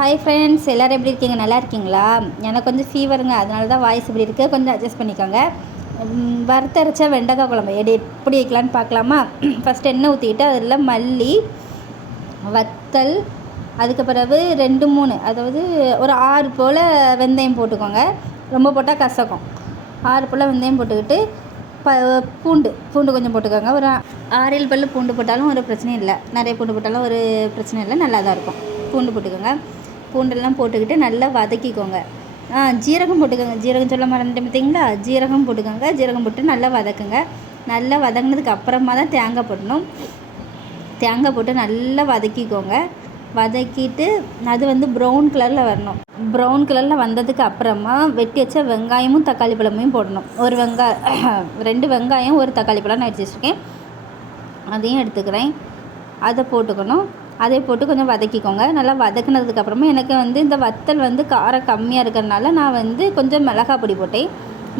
Hi friends, எல்லோரும் எப்படி இருக்கீங்க? நல்லா இருக்கீங்களா? எனக்கு கொஞ்சம் ஃபீவருங்க, அதனால தான் வாய்ஸ் இப்படி இருக்குது. கொஞ்சம் அட்ஜஸ்ட் பண்ணிக்கோங்க. வறுத்தரைச்ச வெண்டைக்காய் குழம்பு எப்படி வைக்கலான்னு பார்க்கலாமா? ஃபஸ்ட்டு எண்ணெய் ஊற்றிக்கிட்டு அதில் மல்லி, வத்தல், அதுக்கு பிறகு 2-3 அதாவது ஒரு 6 போல் வெந்தயம் போட்டுக்கோங்க. ரொம்ப போட்டால் கசக்கும். 6 போல் வெந்தயம் போட்டுக்கிட்டு பூண்டு கொஞ்சம் போட்டுக்கோங்க. ஒரு 6-7 பல்லு பூண்டு போட்டாலும் ஒரு பிரச்சனையும் இல்லை. நிறைய பூண்டு போட்டாலும் ஒரு பிரச்சனை இல்லை, நல்லா தான் இருக்கும். பூண்டு போட்டுக்கோங்க. பூண்டெல்லாம் போட்டுக்கிட்டு நல்லா வதக்கிக்கோங்க. ஜீரகம் போட்டுக்கோங்க. ஜீரகம் சொல்ல மறந்துட்டேன் பார்த்தீங்களா? ஜீரகம் போட்டுக்கோங்க. ஜீரகம் போட்டு நல்லா வதக்குங்க. நல்லா வதங்கினதுக்கு அப்புறமா தான் தேங்காய் போடணும். தேங்காய் போட்டு நல்லா வதக்கிக்கோங்க. வதக்கிட்டு அது ப்ரௌன் கலரில் வரணும். ப்ரௌன் கலரில் வந்ததுக்கு அப்புறமா வெட்டி வச்ச வெங்காயமும் தக்காளி பழமையும் போடணும். 2 வெங்காயம் 1 தக்காளி பழம் நான் எடுத்து வச்சுருக்கேன், அதையும் எடுத்துக்கிறேன். அதை போட்டுக்கணும். அதை போட்டு கொஞ்சம் வதக்கிக்கோங்க. நல்லா வதக்கினதுக்கப்புறமா எனக்கு இந்த வத்தல் காரம் கம்மியாக இருக்கிறதுனால நான் கொஞ்சம் மிளகாய் பொடி போட்டேன்.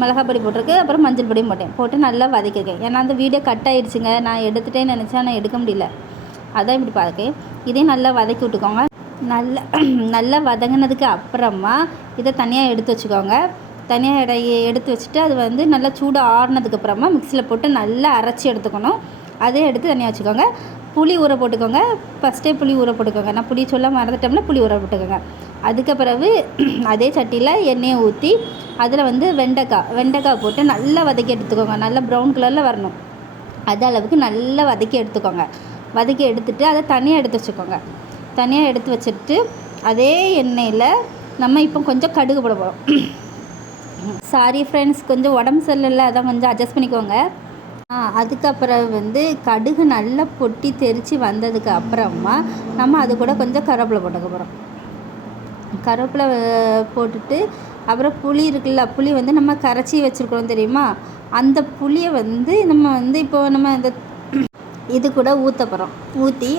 மிளகாய் பொடி போட்டிருக்கு, அப்புறம் மஞ்சள் பொடியும் போட்டேன். போட்டு நல்லா வதக்கிருக்கேன். ஏன்னா அந்த வீடியோ கட் ஆகிடுச்சுங்க. நான் எடுத்துகிட்டேன்னு நினச்சேன், நான் எடுக்க முடியல. அதான் இப்படி பார்க்கேன். இதையும் நல்லா வதக்கி விட்டுக்கோங்க. நல்லா வதங்கினதுக்கு அப்புறமா இதை தனியாக எடுத்து வச்சுக்கோங்க. தனியாக எடுத்து வச்சுட்டு அது நல்லா சூடு ஆறுனதுக்கப்புறமா மிக்சியில் போட்டு நல்லா அரைச்சி எடுத்துக்கணும். அதையும் எடுத்து தனியாக வச்சுக்கோங்க. புளி ஊற போட்டுக்கோங்க. ஃபஸ்ட்டே புளி ஊற போட்டுக்கோங்க. நான் புளி சொல்ல மறந்துட்டோம்னா புளி ஊற போட்டுக்கோங்க. அதுக்கு பிறகு அதே சட்டியில் எண்ணெயை ஊற்றி அதில் வெண்டைக்காய் போட்டு நல்லா வதக்கி எடுத்துக்கோங்க. நல்லா ப்ரௌன் கலரில் வரணும். அது அளவுக்கு நல்லா வதக்கி எடுத்துக்கோங்க. வதக்கி எடுத்துகிட்டு அதை தனியாக எடுத்து வச்சுக்கோங்க. தனியாக எடுத்து வச்சுட்டு அதே எண்ணெயில் நம்ம இப்போ கொஞ்சம் கடுகு போட போகிறோம். சாரி ஃப்ரெண்ட்ஸ், கொஞ்சம் உடம்பு சரியில்லை, அதான் கொஞ்சம் அட்ஜஸ்ட் பண்ணிக்கோங்க. அதுக்கப்புறம் கடுகு நல்லா பொட்டி தெரித்து வந்ததுக்கு அப்புறமா நம்ம அது கூட கொஞ்சம் கருவேப்பிலை போட்டுக்க போகிறோம். கருவேப்பிலை போட்டுட்டு அப்புறம் புளி இருக்குல்ல, புளி நம்ம கரைச்சி வச்சுருக்கோம் தெரியுமா? அந்த புளியை நம்ம இப்போ நம்ம இது கூட ஊற்ற போகிறோம். ஊற்றி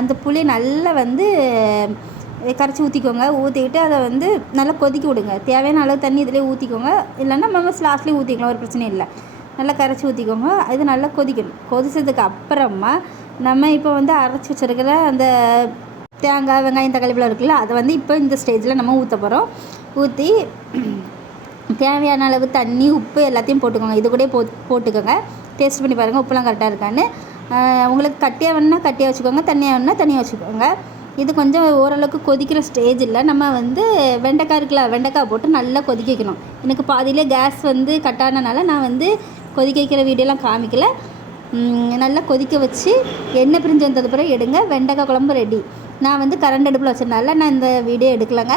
அந்த புளி நல்லா கரைச்சி ஊற்றிக்கோங்க. ஊற்றிக்கிட்டு அதை நல்லா கொதிக்க விடுங்க. தேவையான அளவு தண்ணி இதிலே ஊற்றிக்கோங்க. இல்லைன்னா நம்ம லாஸ்ட்லேயும் ஊற்றிக்கலாம், ஒரு பிரச்சனையும் இல்லை. நல்லா கரைச்சி ஊற்றிக்கோங்க. இது நல்லா கொதிக்கணும். கொதிச்சதுக்கு அப்புறமா நம்ம இப்போ அரைச்சி வச்சுருக்கிற அந்த தேங்காய், வெங்காயம், தக்காளி பழம் இருக்குல்ல, அதை இப்போ இந்த ஸ்டேஜில் நம்ம ஊற்ற போகிறோம். ஊற்றி தேவையான அளவு தண்ணி, உப்பு எல்லாத்தையும் போட்டுக்கோங்க. இது கூட போட்டுக்கோங்க. டேஸ்ட் பண்ணி பாருங்கள் உப்புலாம் கரெக்டாக இருக்கான்னு. உங்களுக்கு கட்டியாக வேணுன்னா கட்டியாக வச்சுக்கோங்க, தண்ணியாக வேணுன்னா தண்ணியாக வச்சுக்கோங்க. இது கொஞ்சம் ஓரளவுக்கு கொதிக்கிற ஸ்டேஜில் நம்ம வெண்டைக்காய் இருக்குல்ல, வெண்டைக்காய் போட்டு நல்லா கொதிக்க வைக்கணும். எனக்கு பாதியிலே கேஸ் கட் ஆனனால நான் கொதிக்க வைக்கிற வீடியோலாம் காமிக்கல. நல்லா கொதிக்க வச்சு எண்ணெய் பிரிஞ்சு வந்தது பிறகு எடுங்க. வெண்டைக்காய் குழம்பு ரெடி. நான் கரண்ட் அடுப்பில் வச்சதுனால நான் இந்த வீடியோ எடுக்கலைங்க.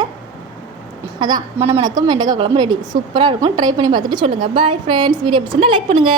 அதான் மணமணக்கும் வெண்டைக்காய் குழம்பு ரெடி. சூப்பராக இருக்கும். ட்ரை பண்ணி பார்த்துட்டு சொல்லுங்கள். Bye friends. வீடியோ பிடிச்சிருந்தா லைக் பண்ணுங்கள்.